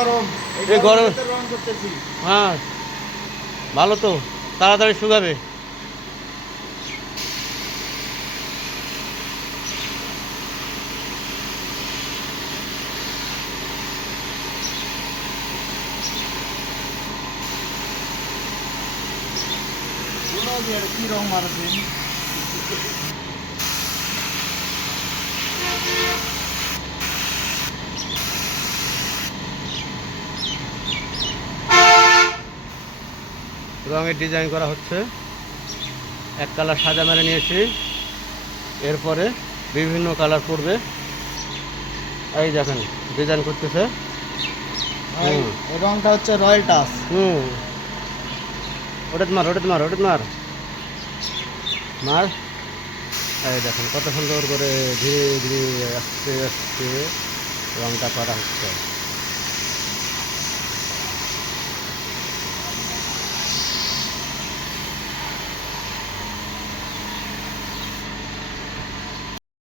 গরম, এই গরম। রং করতেছি। হ্যাঁ, ভালো তো, তাড়াতাড়ি শুকাবে। কি রং মারবেন? রঙের ডিজাইন করা হচ্ছে। এক কালার সাদা মেরে নিয়েছি, এরপরে বিভিন্ন কালার পড়বে। এই দেখেন ডিজাইন করতেছে। ভাই হুম এই রংটা হচ্ছে রয়্যাল টাচ। হুম, ওটা মার, ওটা মার, ওটা মার, মার। এই দেখেন কত সুন্দর করে ধীরে ধীরে আস্তে আস্তে রংটা করা হচ্ছে।